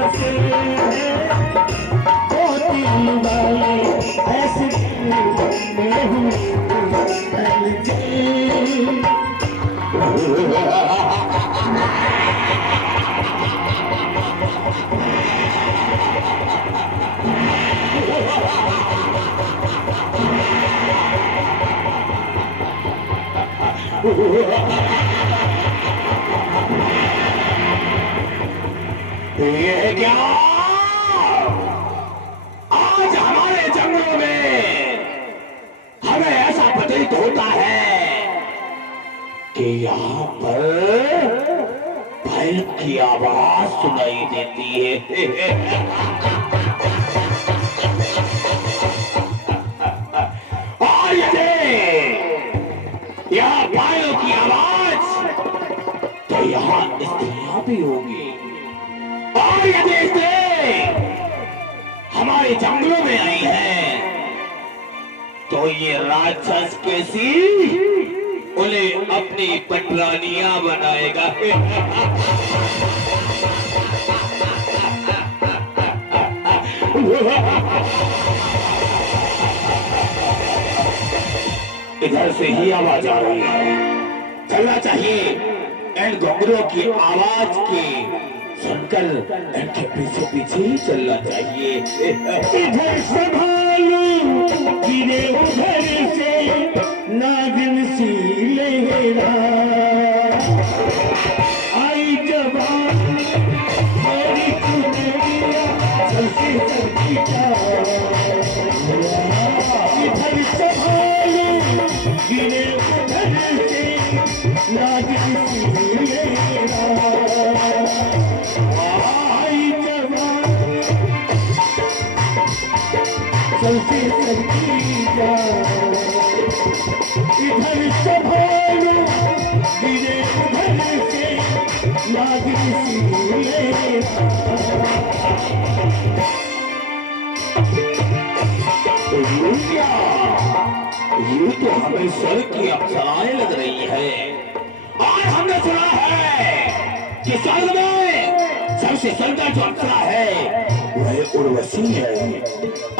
बसे हैं वो दिल वाले ऐसे में हुए ये क्या आज हमारे जंगलों में हमें ऐसा प्रतीत होता है कि यहाँ पर बैल की आवाज सुनाई देती है। और यदि यहाँ बैलों की आवाज तो यहाँ स्त्रियां भी होगी। और यदि स्त्री हमारे जंगलों में आई है तो ये राक्षस कैसी उन्हें अपनी पटरानियां बनाएगा। इधर से ही आवाज आ रही है, चलना चाहिए। इन घुंघरूओं की आवाज की सुनकर इनके पीछे पीछे ही चलना चाहिए। इधर संभालो गिरे उधर से नागिन सी लहरा आई जवान मेरी चुनरिया चलती चलती इधर संभालो गिरे उधर से नागिन सी लहरा चलती चलती जा इधर संभालो गिरे उधर से नागिन सी ये तो हमें स्वर्ग की अप्सराएं लग रही है। और हमने सुना है कि स्वर्ग में सबसे सुंदर जो अप्सरा है वह उर्वशी है।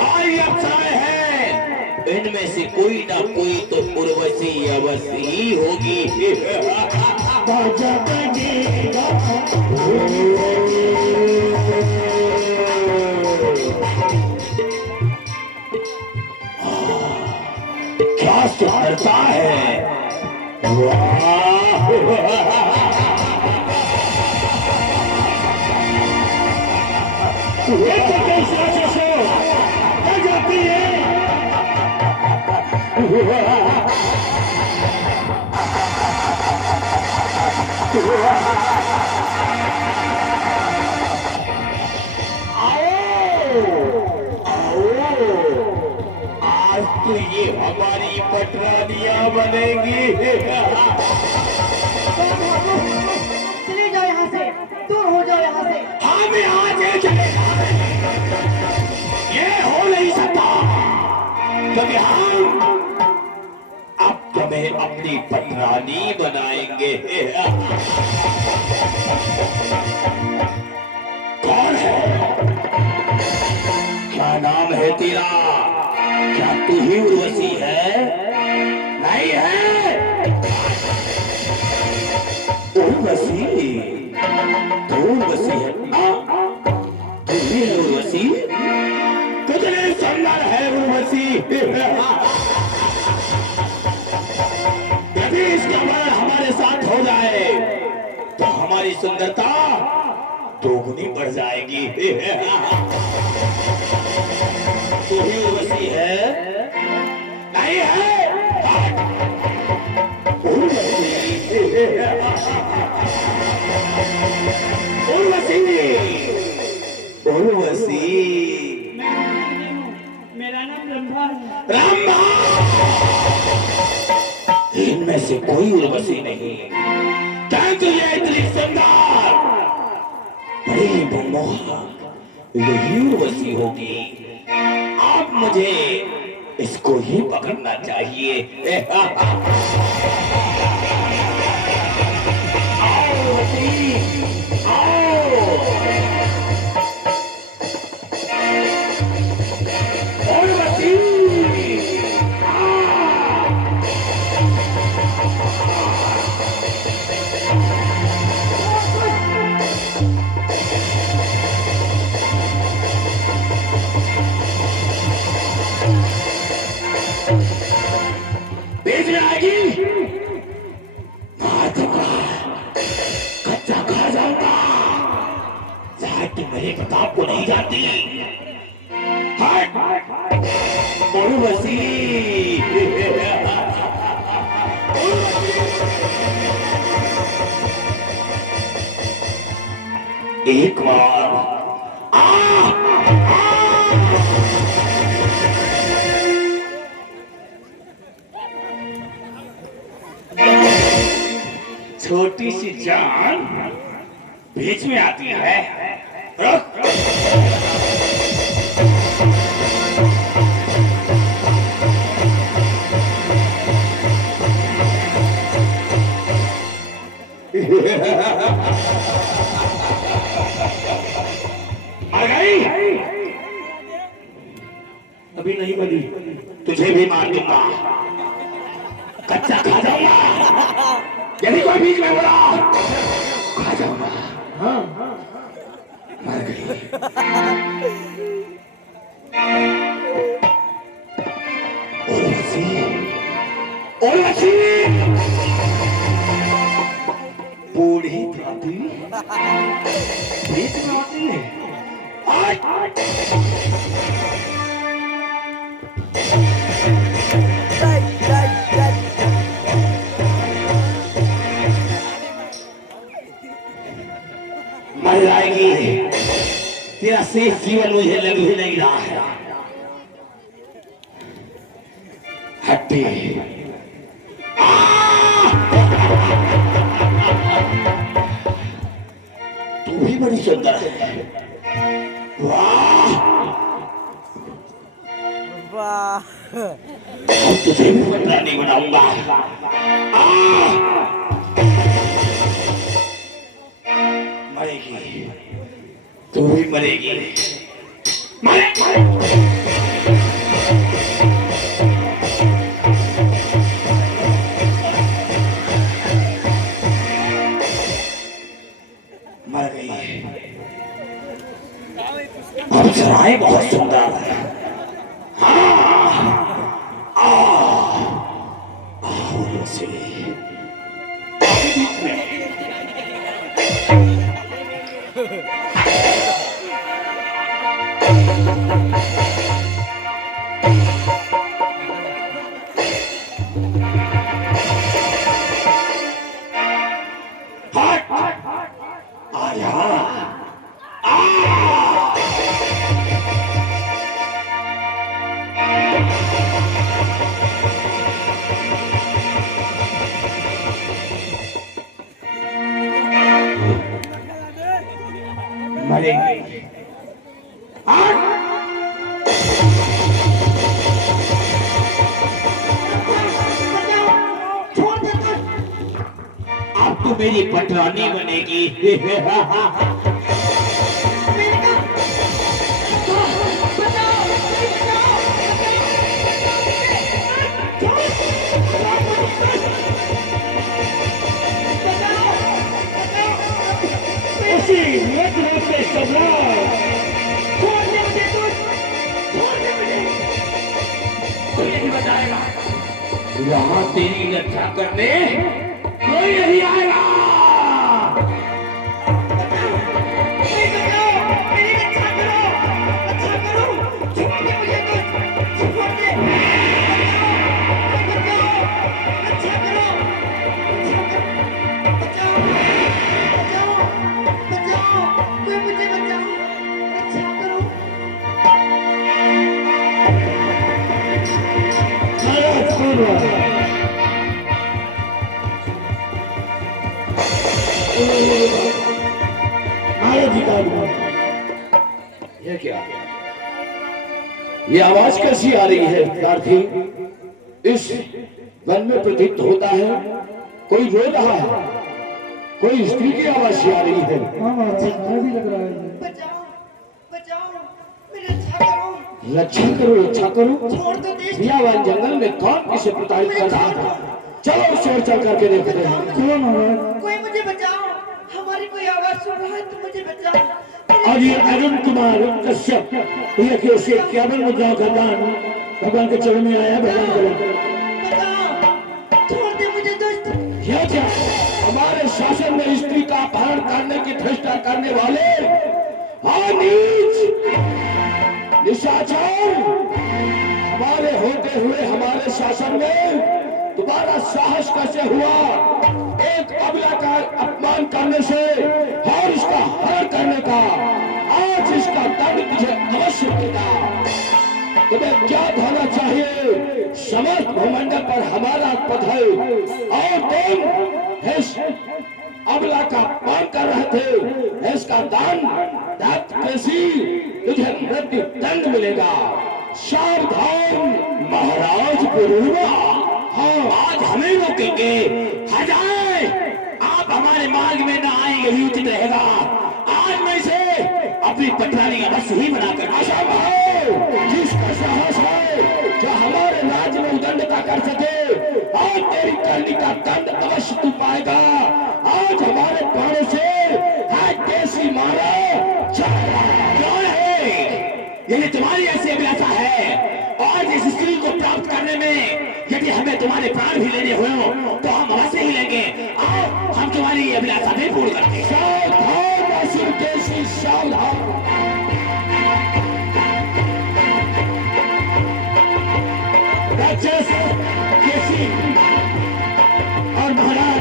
और ये अप्सराएं हैं, इनमें से कोई ना कोई तो उर्वशी अवश्य ही होगी। बाजा बजेगा क्या सुंदरता है, वाह। जाती है आज तो ये हमारी पटरानियां बनेगी। चले जाओ यहाँ से, दूर हो जाओ यहाँ से। हम यहाँ से चले, ये हो नहीं सकता क्योंकि हम अब तुम्हें अपनी पटरानी बनाएंगे। कौन है, क्या नाम है तेरा? क्या तू ही उर्वशी है? नहीं है उर्वशी, तू उर्वशी है, तू ही है उर्वशी। कितने सुंदर है उर्वशी। यदि इसका वर्ण हमारे साथ हो जाए तो हमारी सुंदरता दोगुनी बढ़ जाएगी। तू ही उर्वशी है? नहीं है उर्वशी, उर्वशी, उर्वशी। मेरा नाम रंभा है। रंभा, इनमें से कोई उर्वशी नहीं। किंतु ये इतनी सुंदर, बड़ी मनमोहक यही उर्वशी होगी। अब मुझे इसको ही पकड़ना चाहिए। आओ उर्वशी, आओ। मेरे प्रताप को नहीं जानती। हट उर्वशी। एक बार छोटी सी जान बीच में आती है। रुक। मर गई? अभी नहीं मरी, तुझे भी मार दूंगा, कच्चा खा जाऊंगा। यदि कोई बीच में बोला खा जाऊंगा। हाँ मर गई। उर्वशी, उर्वशी, बूढ़ी भाभी बीच में आती है। मर जाएगी, तेरा शेष जीवन मुझे लग ही नहीं रहा है। हट्टी। तू भी बड़ी सुंदर है। वाह वाह, अब तुझे भी पटरानी बनाऊंगा। मरेगी, तू भी मरेगी। मर गई। अब सराय बहुत सुंदर है। मरेंगे। अब तो मेरी पटरानी बनेगी। यहाँ तेरी रक्षा करने कोई नहीं आएगा। ये क्या? ये आवाज कैसी आ रही है विद्यार्थी? इस वन में प्रतीत होता है कोई रो रहा है, कोई स्त्री की आवाज सी आ रही है। भी लग रहा है। बचाओ, बचाओ, मेरी रक्षा करो। रक्षा करो, रक्षा करो। छोड़ दो देश। वन जंगल में कौन किसे प्रताड़ित कर रहा था? चलो उसे और चल करके देखते हैं। कोई मुझे बचाओ, हमारी कोई आवाज सुन रहा है तो मुझे बचाओ। और ये अरुण कुमार कश्यप के उसे 51 मुद्राओं का दान भगवान के चरण में आया। भगवान बचाओ, छोड़ दे मुझे दोस्त। क्या क्या हमारे शासन में स्त्री का अपहरण करने की चेष्टा करने वाले आज निशाचर हमारे होते हुए हमारे शासन में तुम्हारा साहस कैसे हुआ? एक अबला का अपमान करने से और इसका हरण करने का। आज इसका दंड तुझे अवश्य मिलेगा। तुम्हें क्या होना चाहिए? समस्त भूमंडल पर हमारा पद है और तुम इस अबला का अपमान कर रहे थे। इसका दंड कैसी तुझे मृत्यु दंड मिलेगा। सावधान महाराज गुरुवा। हाँ, आज हमें रोकेंगे। हजाए आप हमारे मार्ग में न आए यही उचित रहेगा। आज मैं से अपनी पटरानी अवश्य ही बनाकर आशा जिसका साहस है जो हमारे राज्य में उदंडता कर सके और तेरी करनी का दंड अवश्य तू पाएगा। आज हमारे प्राणों से है देसी मारा कौन है? यदि तुम्हारी ऐसी अभिलाषा है और इस स्त्री को प्राप्त करने में यदि हमें तुम्हारे प्राण भी लेने हो तो हम अवश्य ही लेंगे। आओ हम तुम्हारी अभिलाषा भी पूर्ण करते हैं। सावधान असुर देशी सावधान। राक्षस केसी और महाराज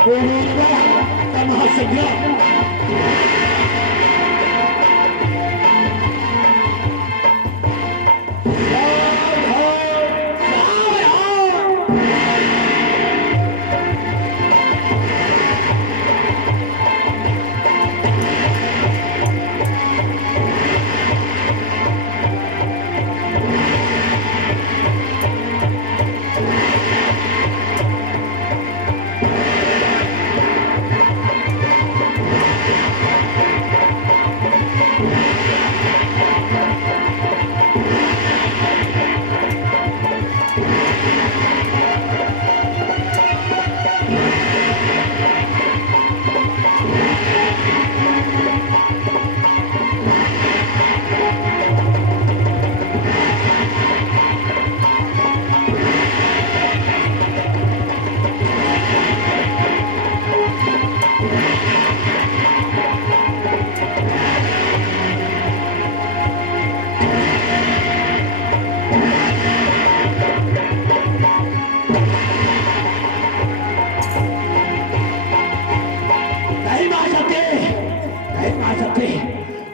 पूर्वा का महासंग्राम।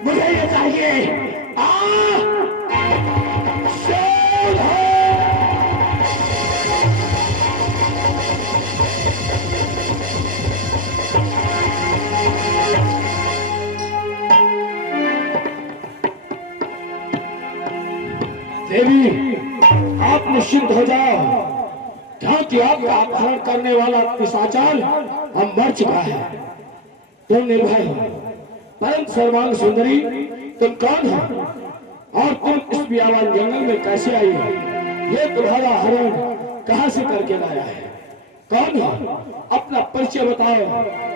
मुझे ये चाहिए। देवी आप निश्चिंत हो जाओ क्योंकि आपका अपहरण करने वाला पिशाचाल हम मर चुका है। तुम निर्भय हो। परम सर्वांग सुंदरी तुम कौन हो और तुम इस बियावान जंगल में कैसे आई हो? ये तुम्हारा हरण कहां से करके लाया है? कौन हो? अपना परिचय बताओ।